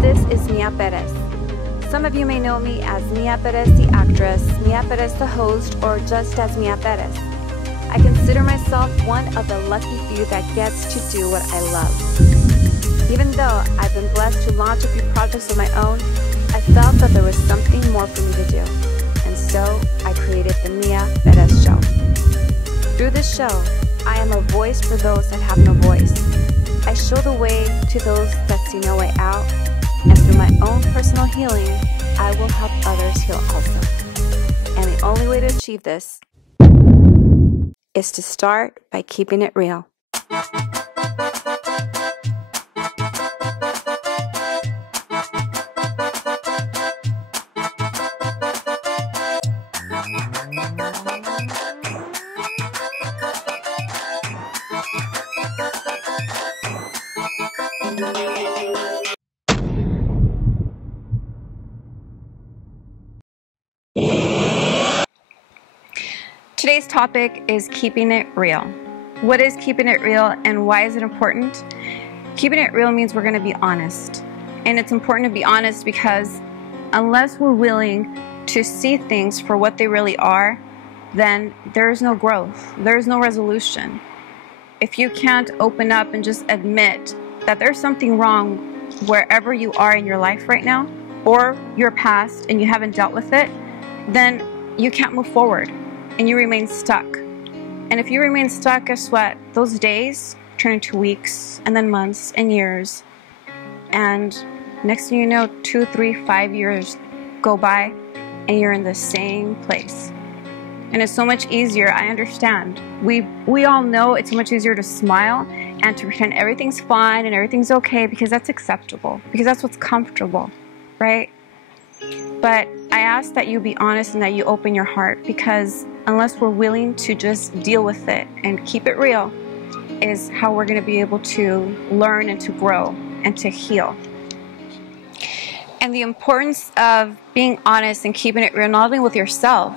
This is Mia Perez. Some of you may know me as Mia Perez the actress, Mia Perez the host, or just as Mia Perez. I consider myself one of the lucky few that gets to do what I love. Even though I've been blessed to launch a few projects of my own, I felt that there was something more for me to do. And so I created the Mia Perez Show. Through this show, I am a voice for those that have no voice. I show the way to those that see no way out, and through my own personal healing, I will help others heal also. And the only way to achieve this is to start by keeping it real. Today's topic is keeping it real. What is keeping it real and why is it important? Keeping it real means we're going to be honest. And it's important to be honest because unless we're willing to see things for what they really are, then there is no growth. There is no resolution. If you can't open up and just admit that there's something wrong wherever you are in your life right now, or your past and you haven't dealt with it, then you can't move forward. And you remain stuck. And if you remain stuck, guess what? Those days turn into weeks, and then months, and years. And next thing you know, 2, 3, 5 years go by, and you're in the same place. And it's so much easier, I understand. We all know it's so much easier to smile and to pretend everything's fine and everything's okay because that's acceptable, because that's what's comfortable, right? But I ask that you be honest and that you open your heart, because unless we're willing to just deal with it and keep it real is how we're going to be able to learn and to grow and to heal. And the importance of being honest and keeping it real, not only with yourself,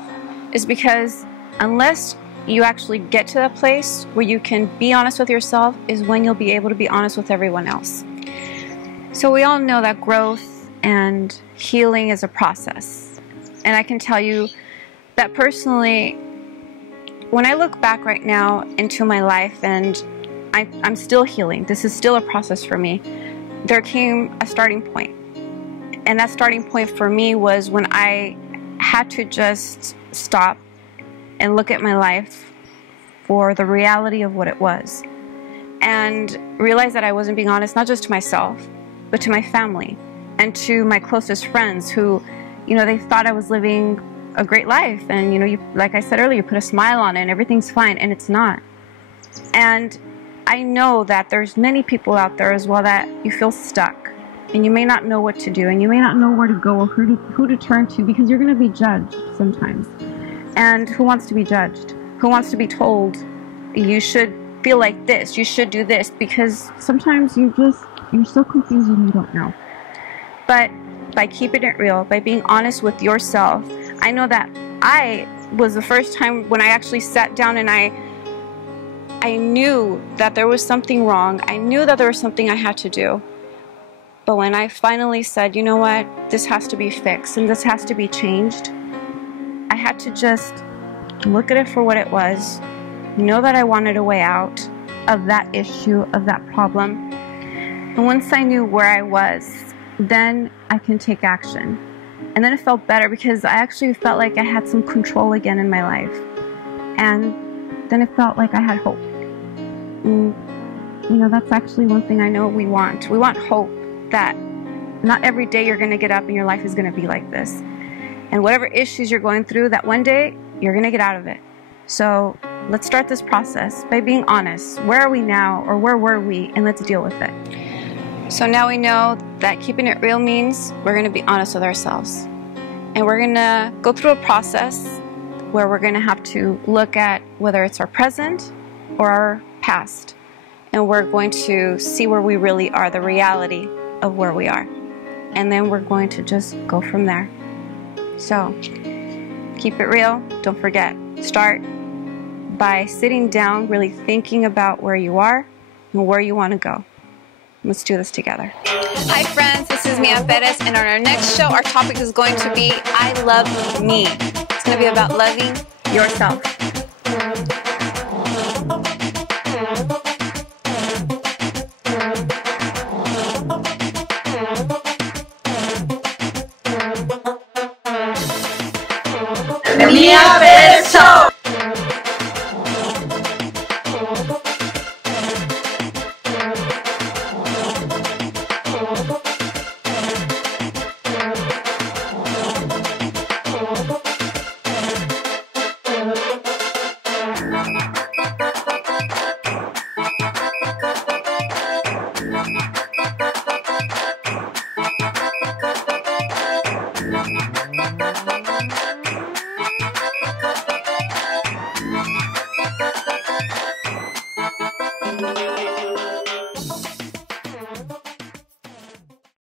is because unless you actually get to that place where you can be honest with yourself is when you'll be able to be honest with everyone else. So we all know that growth and healing is a process. And I can tell you that personally, when I look back right now into my life, and I'm still healing, this is still a process for me, there came a starting point. And that starting point for me was when I had to just stop and look at my life for the reality of what it was. And realize that I wasn't being honest, not just to myself, but to my family and to my closest friends who, you know, they thought I was living a great life. And, you know, like I said earlier, you put a smile on it and everything's fine, and it's not. And I know that there's many people out there as well that you feel stuck and you may not know what to do and you may not know where to go or who to turn to, because you're going to be judged sometimes. And who wants to be judged? Who wants to be told you should feel like this, you should do this? Because sometimes you're so confused and you don't know. But by keeping it real, by being honest with yourself, I know that I was the first time when I actually sat down and I knew that there was something wrong. I knew that there was something I had to do. But when I finally said, you know what, this has to be fixed and this has to be changed, I had to just look at it for what it was, know that I wanted a way out of that issue, of that problem. And once I knew where I was, then I can take action. And then it felt better because I actually felt like I had some control again in my life. And then it felt like I had hope. And, you know, that's actually one thing I know we want. We want hope that not every day you're going to get up and your life is going to be like this. And whatever issues you're going through, that one day you're going to get out of it. So let's start this process by being honest. Where are we now, or where were we? And let's deal with it. So now we know that keeping it real means we're going to be honest with ourselves. And we're going to go through a process where we're going to have to look at whether it's our present or our past. And we're going to see where we really are, the reality of where we are. And then we're going to just go from there. So keep it real. Don't forget, start by sitting down, really thinking about where you are and where you want to go. Let's do this together. Hi friends, this is is me, Aunt Perez, and on our next show, our topic is going to be I Love Me. It's going to be about loving yourself.